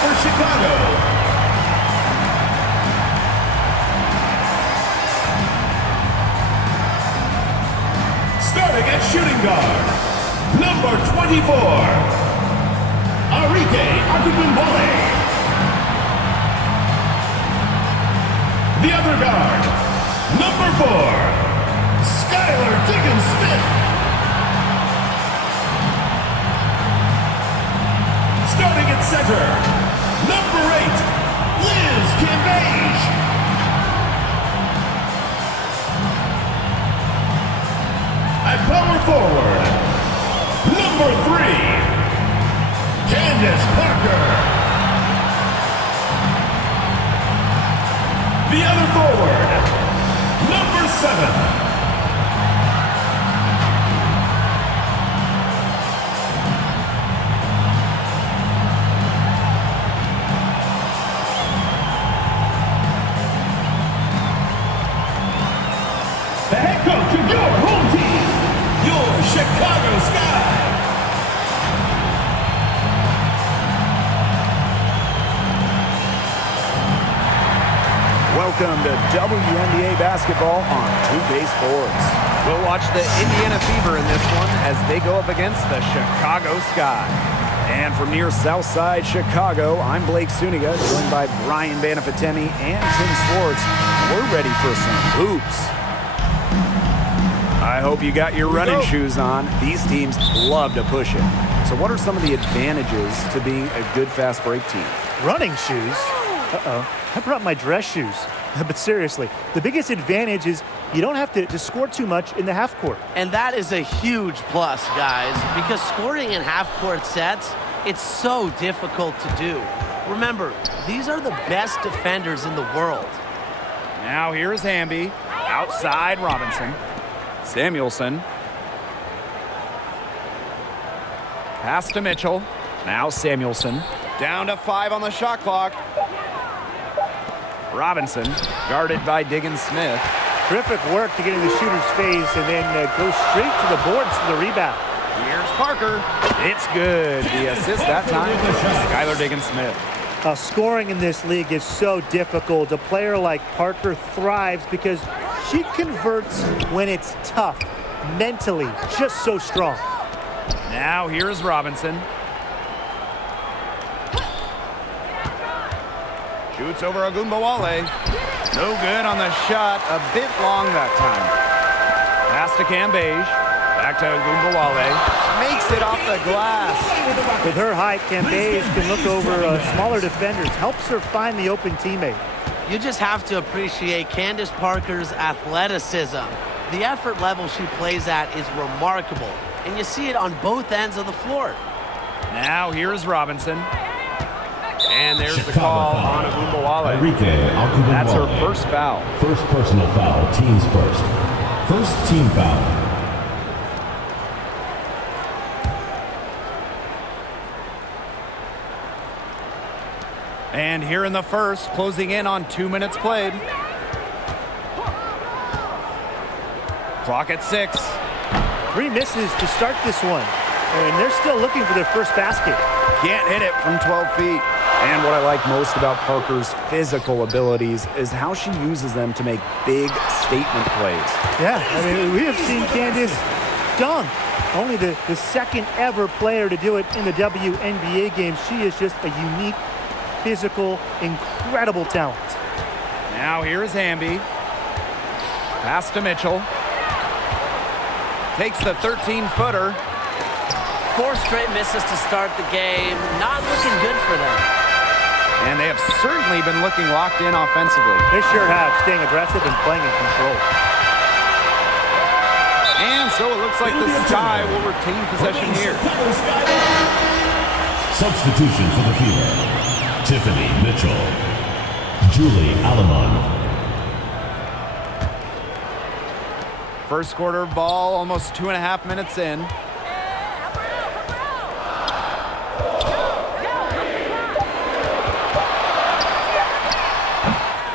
for Chicago. Starting at shooting guard, number 24, Arike Akubumbole. The other guard, number 4, Skylar Diggins-Smith. Starting at center, number 8, Liz Cambage. At power forward, number 3, Candace Parker. The other forward, number 7. The head coach of your home team, your Chicago Sky. Welcome to WNBA basketball on 2K Sports. We'll watch the Indiana Fever in this one as they go up against the Chicago Sky. And from near Southside Chicago, I'm Blake Suniga, joined by Brian Banafitemi and Tim Swartz. We're ready for some hoops. I hope you got your running shoes on. These teams love to push it. So what are some of the advantages to being a good fast break team? Running shoes? Uh-oh. I brought my dress shoes. But seriously, the biggest advantage is you don't have to score too much in the half court. And that is a huge plus, guys, because scoring in half-court sets, it's so difficult to do. Remember, these are the best defenders in the world. Now here's Hamby. Outside Robinson. Samuelson. Pass to Mitchell. Now Samuelson. Down to 5 on the shot clock. Robinson, guarded by Diggins-Smith. Terrific work to get in the shooter's face and then go straight to the boards for the rebound. Here's Parker. It's good. The assist that time. Skylar Diggins-Smith. Scoring in this league is so difficult. A player like Parker thrives because she converts when it's tough. Mentally, just so strong. Now here's Robinson. Shoots over Agumbawale. No good on the shot. A bit long that time. Pass to Cambage. Back to Agumbawale. Makes it off the glass. With her height, Cambage can look over smaller defenders. Helps her find the open teammate. You just have to appreciate Candace Parker's athleticism. The effort level she plays at is remarkable, and you see it on both ends of the floor. Now here's Robinson. And there's the call on Agumbawale. That's her first foul. First personal foul, teams first. First team foul. And here in the first, closing in on 2 minutes played. Clock at 6. 3 misses to start this one. And they're still looking for their first basket. Can't hit it from 12 feet. And what I like most about Parker's physical abilities is how she uses them to make big statement plays. Yeah, I mean, we have seen Candace dunk. Only the second ever player to do it in the WNBA game. She is just a unique, physical, incredible talent. Now here's Hamby. Pass to Mitchell. Takes the 13-footer. 4 straight misses to start the game. Not looking good for them. And they have certainly been looking locked in offensively. They sure have, staying aggressive and playing in control. And so it looks like the Sky will retain possession here. Substitution for the Fever. Tiffany Mitchell. Julie Alamon. First quarter ball, almost 2.5 minutes in.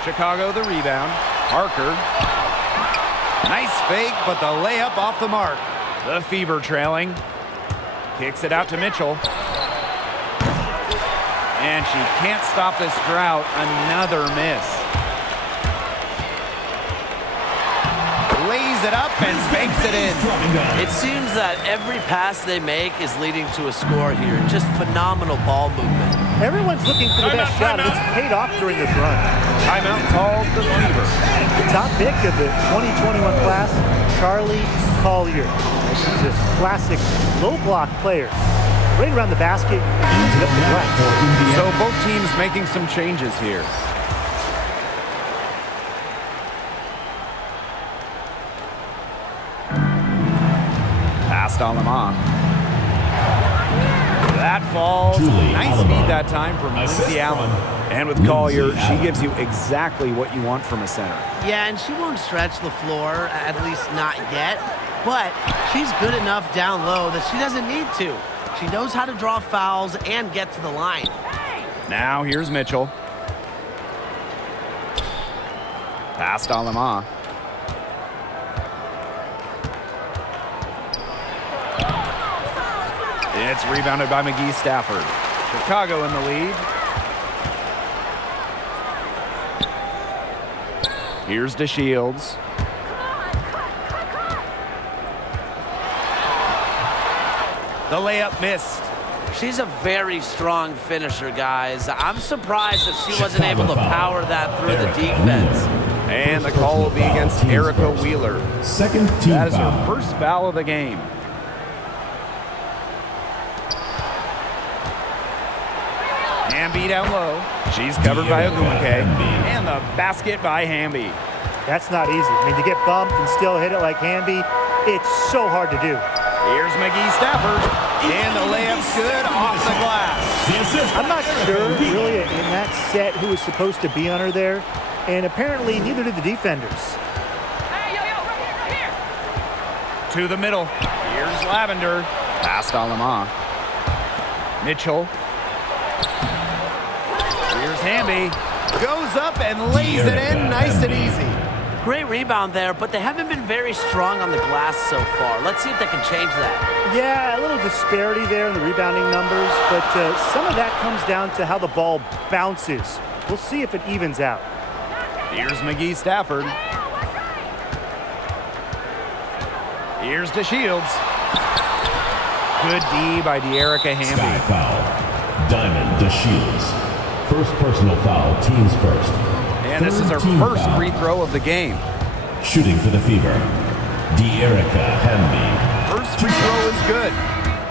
Chicago the rebound. Parker. Nice fake, but the layup off the mark. The Fever trailing. Kicks it out to Mitchell. And she can't stop this drought. Another miss. Lays it up and banks it in. It seems that every pass they make is leading to a score here. Just phenomenal ball movement. Everyone's looking for the best shot, and it's paid off during this run. Timeout called the Fever. The top pick of the 2021 class, Charlie Collier. She's a classic low block player. Right around the basket. Up the glass. So both teams making some changes here. Passed on them on. That falls. Nice feed that time from Lindsay Allen. And with Collier, she gives you exactly what you want from a center. Yeah, and she won't stretch the floor, at least not yet. But she's good enough down low that she doesn't need to. She knows how to draw fouls and get to the line. Now here's Mitchell. Passed on them on. It's rebounded by McGee Stafford. Chicago in the lead. Here's DeShields. The layup missed. She's a very strong finisher, guys. I'm surprised that she wasn't able to power that through the defense. And the call will be against Erica Wheeler. Second team That is foul. her first foul of the game. Hamby down low. She's covered by Ogumake. And the basket by Hamby. That's not easy. I mean, to get bumped and still hit it like Hamby, it's so hard to do. Here's McGee Stafford. And the layup's good off the glass. The assist. I'm not sure, really, in that set who was supposed to be on her there. And apparently, neither did the defenders. To the middle. Here's Lavender. Passed on Lamont. Mitchell. Here's Hamby. Goes up and lays it in nice and easy. Great rebound there, but they haven't been very strong on the glass so far. Let's see if they can change that. Yeah, a little disparity there in the rebounding numbers, but some of that comes down to how the ball bounces. We'll see if it evens out. Here's McGee Stafford. Here's DeShields. Good D by De'Erica Sky Hamby. foul. Diamond DeShields. First personal foul, teams first. And this is her Third team first foul. free throw of the game. Shooting for the Fever. De'Erica Hamby. First free throw is good.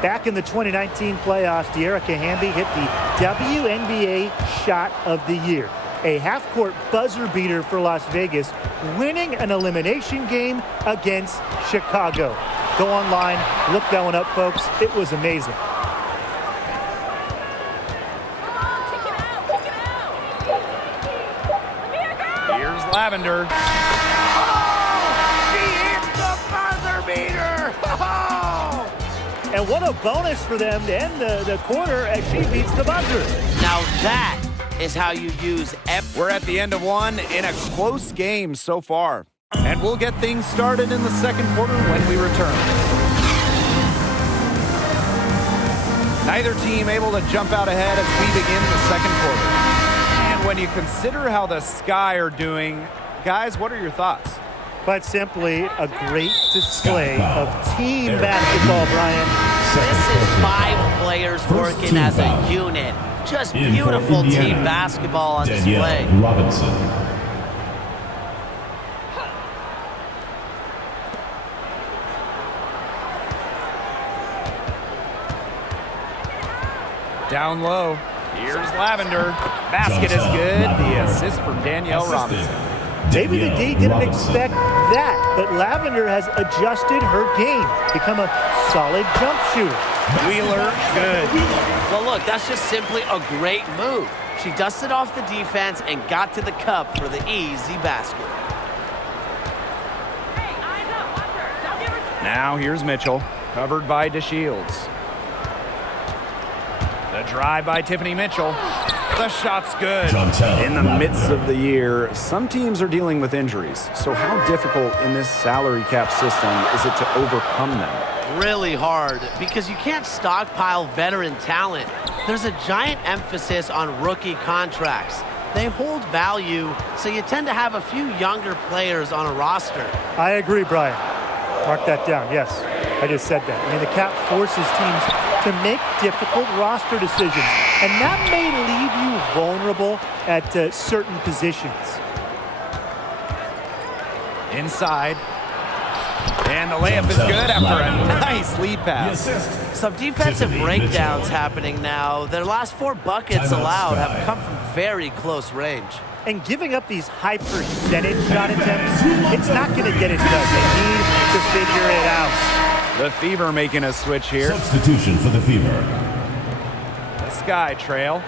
Back in the 2019 playoffs, De'Erica Hamby hit the WNBA Shot of the Year. A half-court buzzer beater for Las Vegas, winning an elimination game against Chicago. Go online, look that one up, folks. It was amazing. Here's Lavender. Oh! She hits the buzzer beater! Oh! And what a bonus for them to end the quarter as she beats the buzzer. Now that is how you use We're at the end of one in a close game so far. And we'll get things started in the second quarter when we return. Neither team able to jump out ahead as we begin the second quarter. And when you consider how the Sky are doing, guys, what are your thoughts? Quite simply, a great display of team basketball, Brian. This is 5 players working team as a foul. unit. Just In for beautiful Indiana, team basketball on Danielle display. Robinson. Down low. Here's Lavender. Basket is good. The assist from Danielle Robinson. Maybe the D didn't expect that, but Lavender has adjusted her game, become a solid jump shooter. Wheeler, good. Well, look, that's just simply a great move. She dusted off the defense and got to the cup for the easy basket. Now here's Mitchell, covered by DeShields. The drive by Tiffany Mitchell. The shot's good. Chantel In the midst of the year, some teams are dealing with injuries. So how difficult in this salary cap system is it to overcome them? Really hard because you can't stockpile veteran talent. There's a giant emphasis on rookie contracts. They hold value, so you tend to have a few younger players on a roster. I agree, Brian. Mark that down. Yes, I just said that. I mean, the cap forces teams to make difficult roster decisions, and that may leave you vulnerable at certain positions. Inside. And the layup is good after a nice lead pass. Some defensive breakdowns happening now. Their last 4 buckets allowed have come from very close range. And giving up these high percentage shot attempts, it's not going to get it done. They need to figure it out. The Fever making a switch here. Substitution for the Fever. The Sky trail.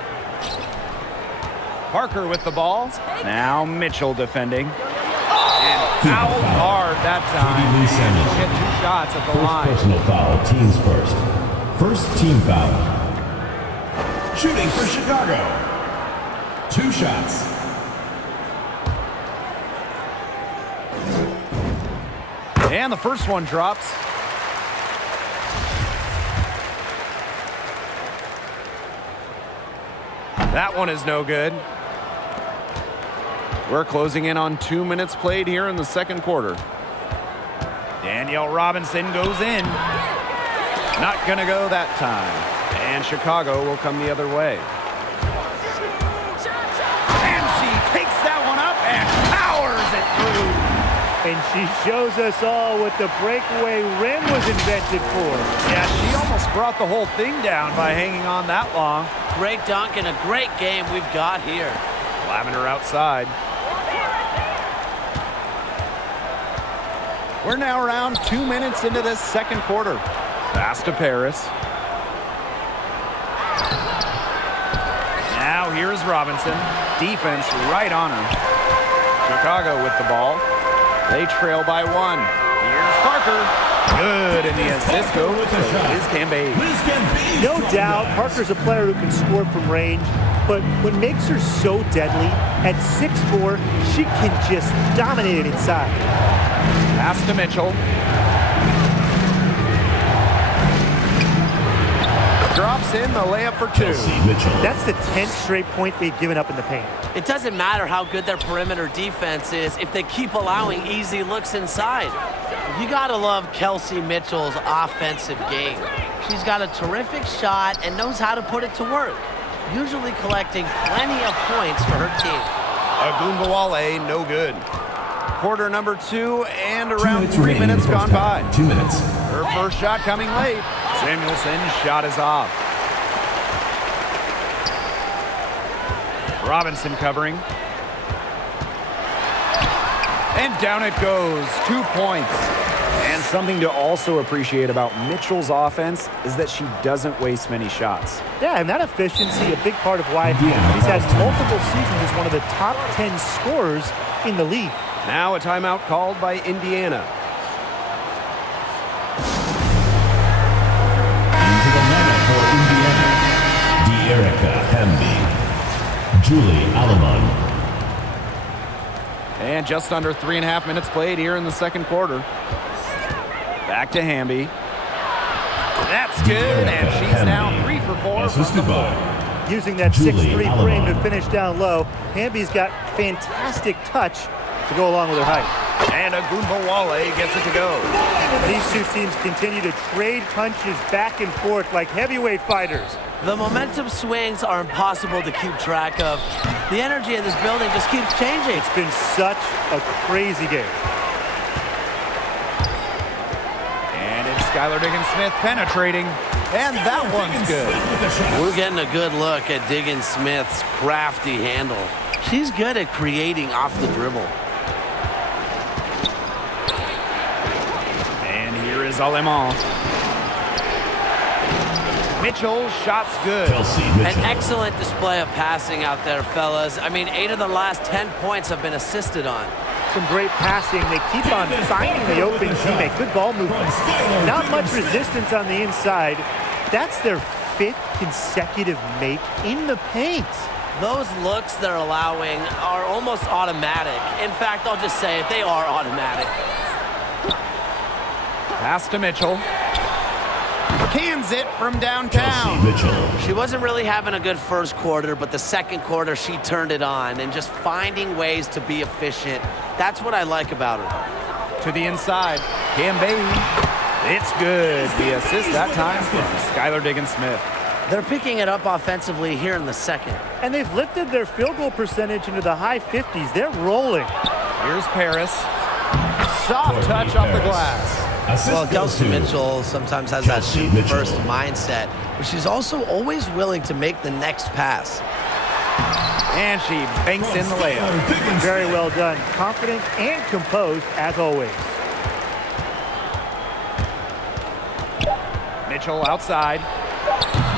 Parker with the ball. Now Mitchell defending. And fouled hard that time. Hit 2 shots at the line. Personal foul, teams first. First team foul. Shooting for Chicago. 2 shots. And the first one drops. That one is no good. We're closing in on 2 minutes played here in the second quarter. Danielle Robinson goes in. Not going to go that time. And Chicago will come the other way. And she takes that one up and powers it through. And she shows us all what the breakaway rim was invented for. Yeah, she almost brought the whole thing down by hanging on that long. Great dunk and a great game we've got here. Lavender outside. We're now around 2 minutes into this second quarter. Pass to Paris. Now here's Robinson. Defense right on her. Chicago with the ball. They trail by 1. Here's Parker. Good, and the assist goes to Liz Cambage. No doubt, Parker's a player who can score from range, but what makes her so deadly, at 6'4", she can just dominate it inside. Pass to Mitchell. Drops in the layup for 2. That's the 10th straight point they've given up in the paint. It doesn't matter how good their perimeter defense is if they keep allowing easy looks inside. You gotta love Kelsey Mitchell's offensive game. She's got a terrific shot and knows how to put it to work, usually collecting plenty of points for her team. Agunbawale, no good. Quarter number 2 and around 3 minutes gone by. 2 minutes. Her first shot coming late. Samuelson's shot is off. Robinson covering. And down it goes. 2 points. And something to also appreciate about Mitchell's offense is that she doesn't waste many shots. Yeah, and that efficiency, a big part of why he's had multiple seasons as one of the top 10 scorers in the league. Now a timeout called by Indiana. Into the lineup for Indiana. De'Erica Hamby. Julie Alamon. And just under 3.5 minutes played here in the second quarter. Back to Hamby. That's good, and she's now 3 for 4 from the floor. Using that 6'3" frame to finish down low, Hamby's got fantastic touch to go along with her height. And Agunbawale gets it to go. These two teams continue to trade punches back and forth like heavyweight fighters. The momentum swings are impossible to keep track of. The energy in this building just keeps changing. It's been such a crazy game. And it's Skylar Diggins-Smith penetrating. And that one's good. We're getting a good look at Diggins-Smith's crafty handle. She's good at creating off the dribble. And here is Alemán. Mitchell, shots good. An excellent display of passing out there, fellas. I mean, 8 of the last 10 points have been assisted on. Some great passing. They keep on finding the open teammate. Good ball movement. Not much resistance on the inside. That's their 5th consecutive make in the paint. Those looks they're allowing are almost automatic. In fact, I'll just say it, they are automatic. Pass to Mitchell. Cans it from Chelsea downtown. Mitchell. She wasn't really having a good first quarter, but the second quarter she turned it on and just finding ways to be efficient. That's what I like about her. To the inside. Cambay. It's good. The assist that time from Skylar Diggins-Smith. They're picking it up offensively here in the second. And they've lifted their field goal percentage into the high 50s. They're rolling. Here's Paris. Soft touch off the glass. Assist Well, goes Kelsey to Mitchell sometimes has that Chelsea shoot-first Mitchell. mindset, but she's also always willing to make the next pass. And she banks in the layup. Very well done. Confident and composed as always. Mitchell outside.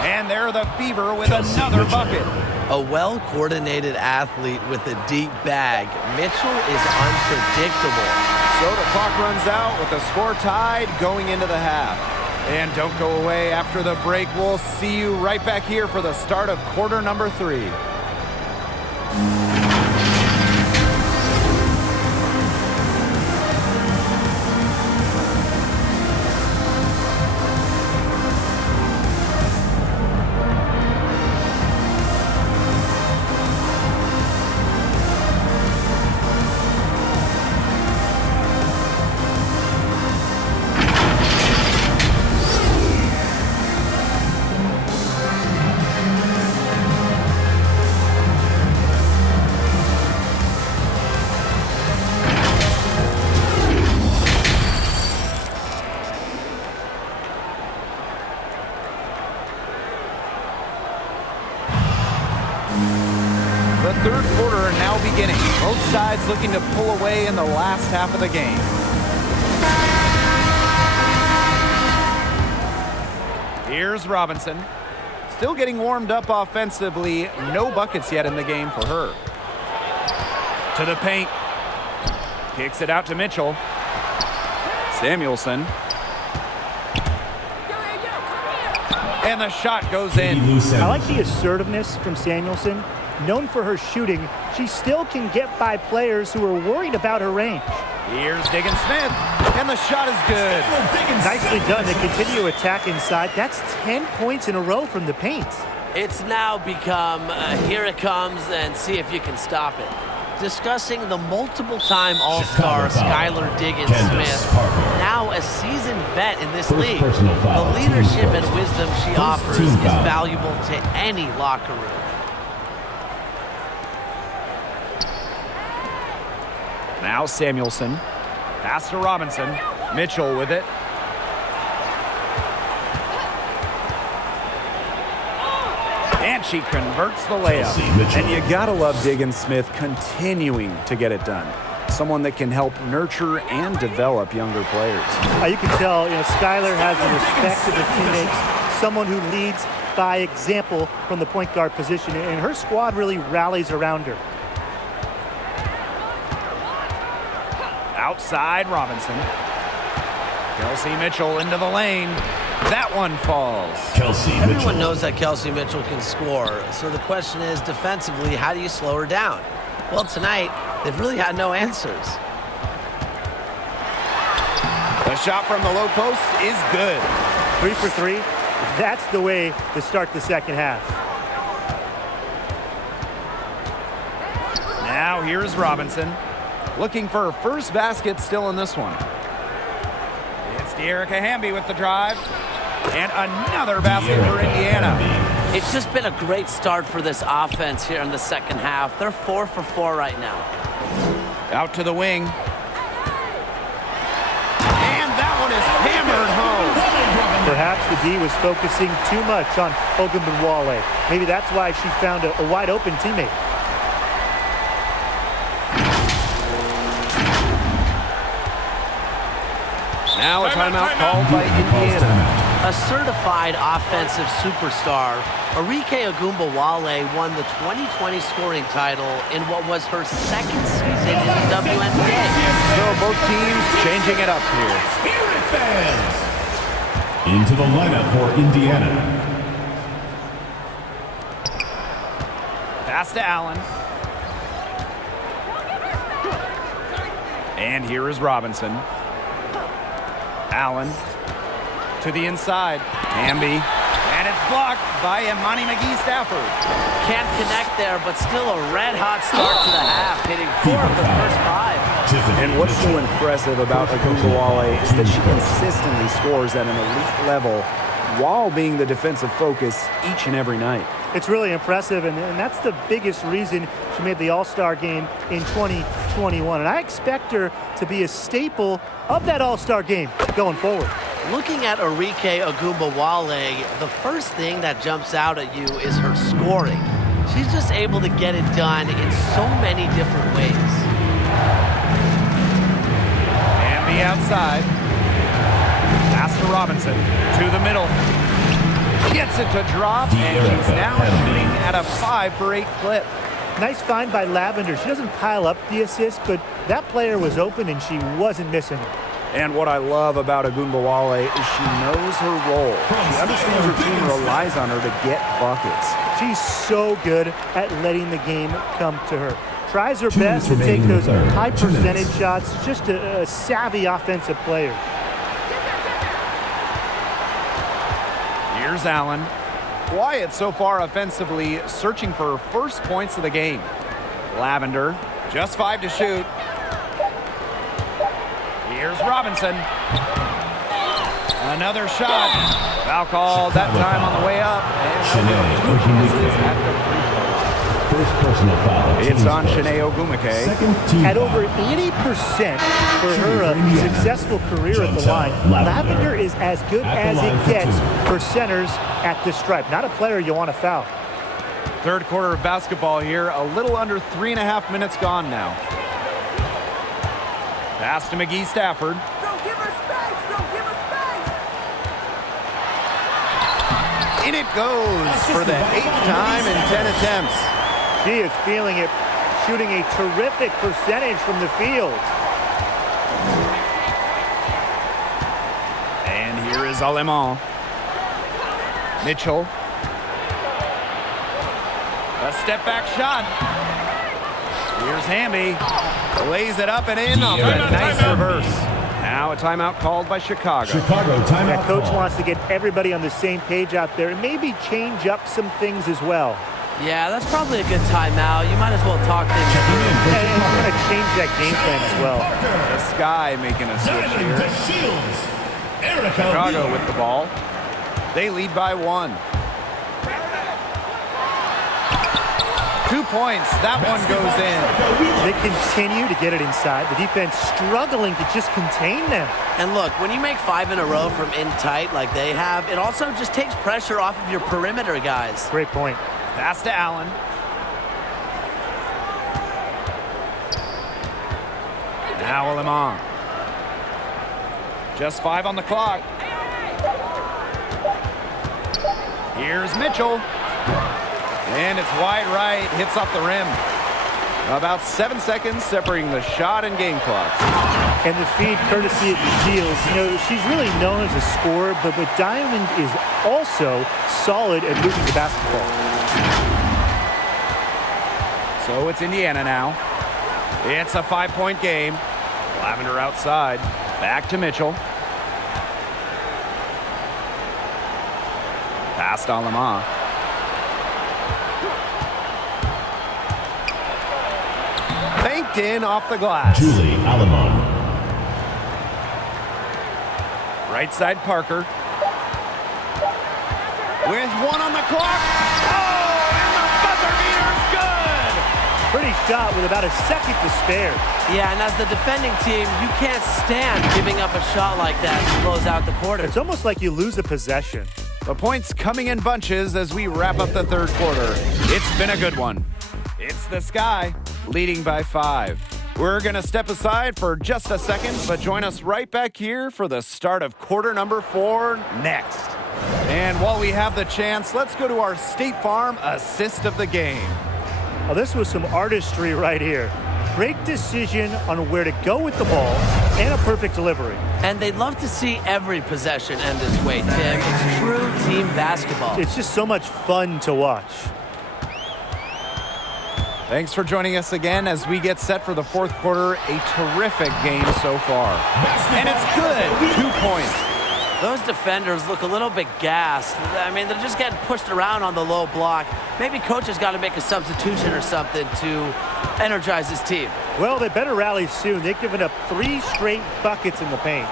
And there the Fever with another bucket. A well-coordinated athlete with a deep bag. Mitchell is unpredictable. So the clock runs out with the score tied going into the half. And don't go away after the break. We'll see you right back here for the start of quarter number 3. The third quarter now beginning. Both sides looking to pull away in the last half of the game. Here's Robinson. Still getting warmed up offensively. No buckets yet in the game for her. To the paint. Kicks it out to Mitchell. Samuelson. And the shot goes in. I like the assertiveness from Samuelson. Known for her shooting, she still can get by players who are worried about her range. Here's Diggins-Smith, and the shot is good. Nicely done. They continue to attack inside. That's 10 points in a row from the paint. It's now become, here it comes, and see if you can stop it. Discussing the multiple-time All-Star Skylar Diggins-Smith, now a seasoned vet in this league. The leadership and wisdom she offers is valuable to any locker room. Now Samuelson. Pass to Robinson. Mitchell with it. And she converts the layup. And you gotta love Diggins-Smith continuing to get it done. Someone that can help nurture and develop younger players. You can tell, Skylar has the respect of her teammates, someone who leads by example from the point guard position, and her squad really rallies around her. Outside Robinson. Kelsey Mitchell into the lane. That one falls. Everyone knows that Kelsey Mitchell can score, so the question is, defensively, how do you slow her down? Well, tonight, they've really had no answers. The shot from the low post is good. 3 for 3. That's the way to start the second half. Now here's Robinson. Looking for her first basket still in this one. It's De'Erica Hamby with the drive. And another basket for Indiana. It's just been a great start for this offense here in the second half. They're 4 for 4 right now. Out to the wing. And that one is hammered home. Perhaps the D was focusing too much on Ogunbowale. Maybe that's why she found a wide open teammate. Now a timeout called by Indiana. A certified offensive superstar, Arike Ogunbowale won the 2020 scoring title in what was her second season in the WNBA. So both teams changing it up here. Spirit fans! Into the lineup for Indiana. Pass to Allen. And here is Robinson. Allen to the inside. Hamby. And it's blocked by Imani McGee-Stafford. Can't connect there, but still a red-hot start to the half, hitting 4 of the first 5. And what's so impressive about Ogunbowale is that she consistently scores at an elite level while being the defensive focus each and every night. It's really impressive, and that's the biggest reason she made the All-Star game in 2021. And I expect her to be a staple of that All-Star game going forward. Looking at Arike Ogunbowale, the first thing that jumps out at you is her scoring. She's just able to get it done in so many different ways. Hamby outside. Pass to Robinson. To the middle. Gets it to drop, and she's now shooting at a 5 for 8 clip. Nice find by Lavender. She doesn't pile up the assist, but that player was open and she wasn't missing it. And what I love about Ogunbowale is she knows her role. She understands her team relies on her to get buckets. She's so good at letting the game come to her. Tries her best to take those high percentage shots. Just a savvy offensive player. Here's Allen. Quiet so far offensively, searching for her first points of the game. Lavender, just 5 to shoot. Here's Robinson. Another shot. Foul called that time on the way up. And 2 chances at the free throw line. First personal foul. It's on Shanae Ogumike. Second team At foul. over 80% for her successful career at the line, Lavender is as good as it gets for centers at the stripe. Not a player you want to foul. Third quarter of basketball here. A little under 3.5 minutes gone now. Pass to McGee-Stafford. Don't give her space! Don't give her space! In it goes for the 8th time in 10 attempts. She is feeling it, shooting a terrific percentage from the field. And here is Alemán. Mitchell. A step back shot. Here's Hamby. Lays it up and in off a nice reverse. Now a timeout called by Chicago. Chicago timeout. That coach call. wants to get everybody on the same page out there and maybe change up some things as well. Yeah, that's probably a good timeout. You might as well talk things through. And kind of change that game plan as well. The Sky making a switch Diamond here. to Shields. Erica Chicago Lee. with the ball. They lead by 1. 2 points. That one goes in. They continue to get it inside. The defense struggling to just contain them. And look, when you make 5 in a row from in tight like they have, it also just takes pressure off of your perimeter guys. Great point. Pass to Allen. Now Alemán. Just 5 on the clock. Here's Mitchell. And it's wide right, hits off the rim. About 7 seconds separating the shot and game clocks. And the feed courtesy of the Shields. You know, she's really known as a scorer, but Diamond is also solid at moving the basketball. So it's Indiana now. It's a 5-point game. Lavender outside. Back to Mitchell. Pass to Alemán. Banked in off the glass. Julie Alemán. Right side Parker. With 1 on the clock. Oh, and the buzzer beater's good. Pretty shot with about a second to spare. Yeah, and as the defending team, you can't stand giving up a shot like that to close out the quarter. It's almost like you lose a possession. The points coming in bunches as we wrap up the third quarter. It's been a good one. It's the Sky leading by 5. We're going to step aside for just a second, but join us right back here for the start of quarter number 4 next. And while we have the chance, let's go to our State Farm assist of the game. Oh, this was some artistry right here. Great decision on where to go with the ball and a perfect delivery. And they'd love to see every possession end this way, Tim. It's true team basketball. It's just so much fun to watch. Thanks for joining us again as we get set for the fourth quarter. A terrific game so far. And it's good. 2 points. Those defenders look a little bit gassed. I mean, they're just getting pushed around on the low block. Maybe coach has got to make a substitution or something to energize his team. Well, they better rally soon. They've given up 3 straight buckets in the paint.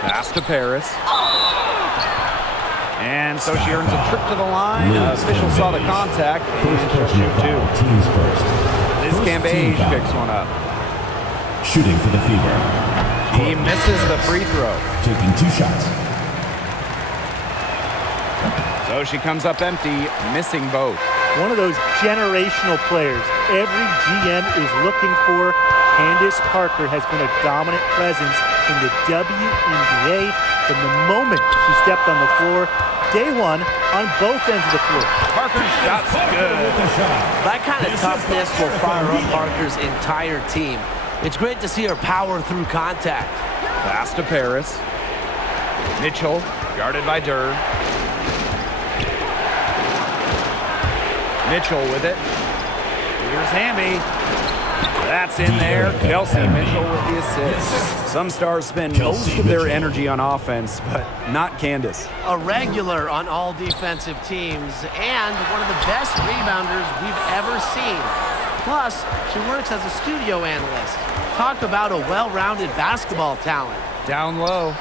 Pass to Paris. And so she earns a trip to the line. Official saw the contact, and she'll shoot 2. Teams first. Liz Cambage picks one up. Shooting for the Fever. He misses the free throw. Taking 2 shots. So she comes up empty, missing both. One of those generational players every GM is looking for. Candace Parker has been a dominant presence in the WNBA from the moment she stepped on the floor. Day one on both ends of the floor. Parker's shot's good. That kind of toughness will fire up Parker's entire team. It's great to see her power through contact. Pass to Paris. Mitchell, guarded by Durr. Mitchell with it. Here's Hamby. That's in there. Kelsey Mitchell with the assist. Some stars spend most of their energy on offense, but not Candace. A regular on all defensive teams and one of the best rebounders we've ever seen. Plus, she works as a studio analyst. Talk about a well-rounded basketball talent. Down low.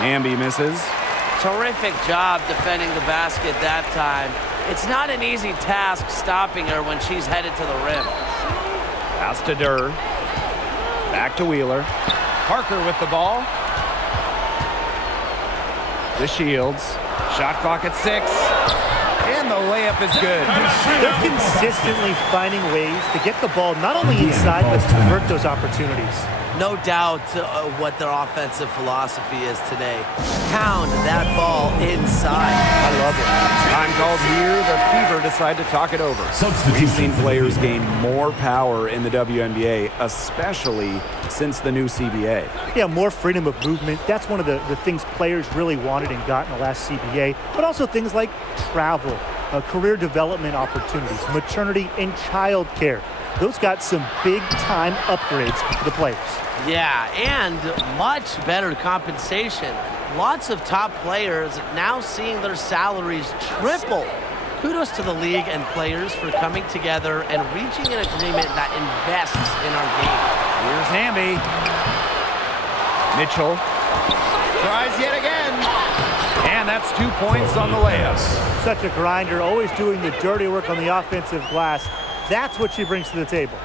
Hamby misses. Terrific job defending the basket that time. It's not an easy task stopping her when she's headed to the rim. Pass to Durr. Back to Wheeler. Parker with the ball. The Shields. Shot clock at 6. And the layup is good. They're consistently finding ways to get the ball not only inside, but convert those opportunities. No doubt what their offensive philosophy is today. Pound that ball inside. I love it. Time called here. The Fever decide to talk it over. We've seen players gain more power in the WNBA, especially since the new CBA. Yeah, more freedom of movement. That's one of the things players really wanted and got in the last CBA. But also things like travel, career development opportunities, maternity and child care. Those got some big-time upgrades for the players. Yeah, and much better compensation. Lots of top players now seeing their salaries triple. Kudos to the league and players for coming together and reaching an agreement that invests in our game. Here's Hamby. Mitchell tries yet again. And that's 2 points on the layup. Such a grinder, always doing the dirty work on the offensive glass. That's what she brings to the table.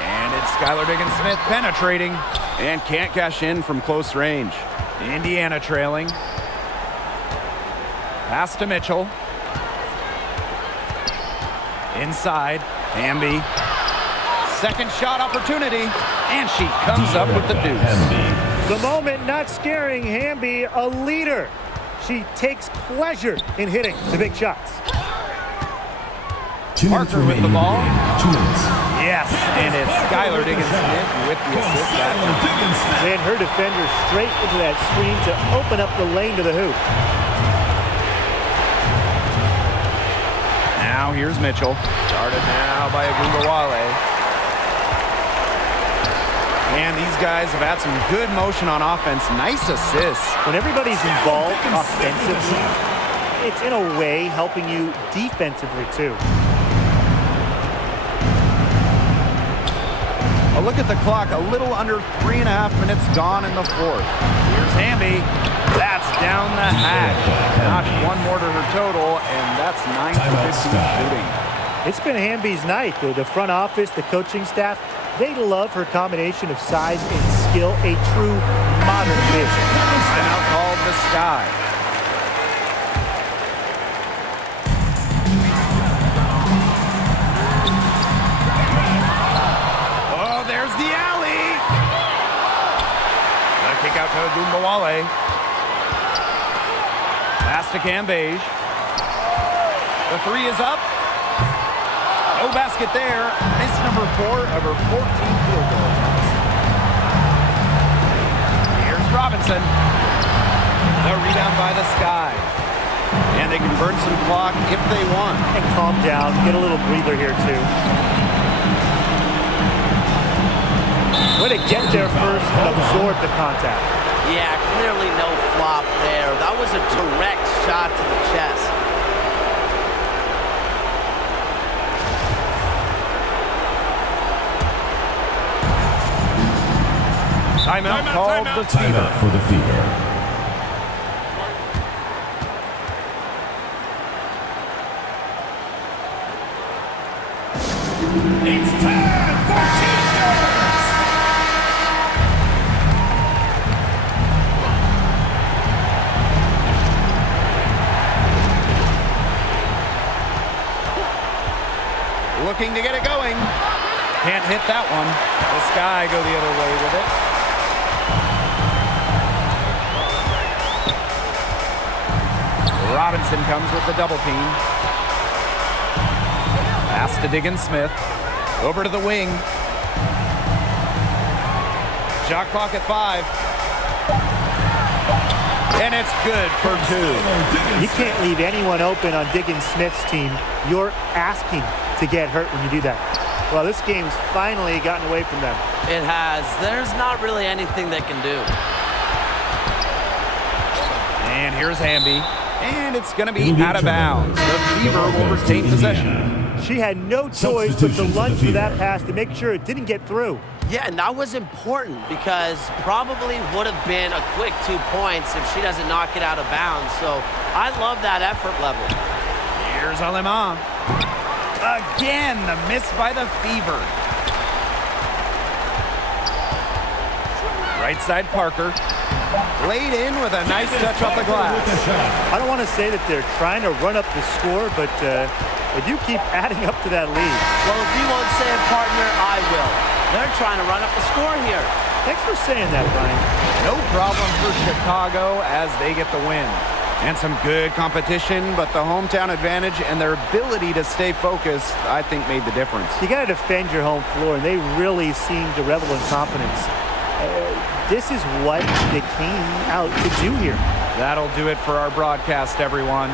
And it's Skylar Diggins-Smith penetrating and can't cash in from close range. Indiana trailing. Pass to Mitchell. Inside, Hamby. Second shot opportunity, and she comes up with the deuce. The moment not scaring Hamby, a leader. She takes pleasure in hitting the big shots. Parker with the ball. 2 minutes. Yes, and it's Skylar Diggins-Smith with the assist. And her defender straight into that screen to open up the lane to the hoop. Now here's Mitchell. Started now by Agumbawale. And these guys have had some good motion on offense. Nice assists. When everybody's involved offensively, it's in a way helping you defensively too. A look at the clock, a little under 3.5 minutes gone in the fourth. Here's Hamby. That's down the hatch. Notched 1 more to her total, and that's 9 for 15 shooting. It's been Hamby's night. The front office, the coaching staff, they love her combination of size and skill, a true modern vision. Timeout called the Sky. Out to Agumbawale. Pass to Cambage. The 3 is up. No basket there. Miss number 4 of her 14 field goal attempts. Here's Robinson. The rebound by the Sky. And they can burn some clock if they want. And calm down. Get a little breather here too. Way to get there first and absorb the contact. Yeah, clearly no flop there. That was a direct shot to the chest. Timeout called the Fever. Timeout for the Fever. It's time for T-shirts! Looking to get it going. Can't hit that one. This guy go the other way with it. Robinson comes with the double team. Pass to Diggins-Smith. Over to the wing. Shot clock at 5. And it's good for 2. You can't leave anyone open on Diggins-Smith's team. You're asking to get hurt when you do that. Well, this game's finally gotten away from them. It has. There's not really anything they can do. And here's Hamby. And it's going to be out of bounds. The Fever will retain possession. She had no choice but to lunge for that pass to make sure it didn't get through. Yeah, and that was important because probably would have been a quick 2 points if she doesn't knock it out of bounds. So I love that effort level. Here's Alemán. Again, the miss by the Fever. Right side Parker. Laid in with a nice touch off the glass. I don't want to say that they're trying to run up the score, but they do keep adding up to that lead. Well, if you won't say it, partner, I will. They're trying to run up the score here. Thanks for saying that, Brian. No problem for Chicago as they get the win. And some good competition, but the hometown advantage and their ability to stay focused, I think, made the difference. You got to defend your home floor, and they really seem to revel in confidence. This is what they came out to do here. That'll do it for our broadcast, everyone.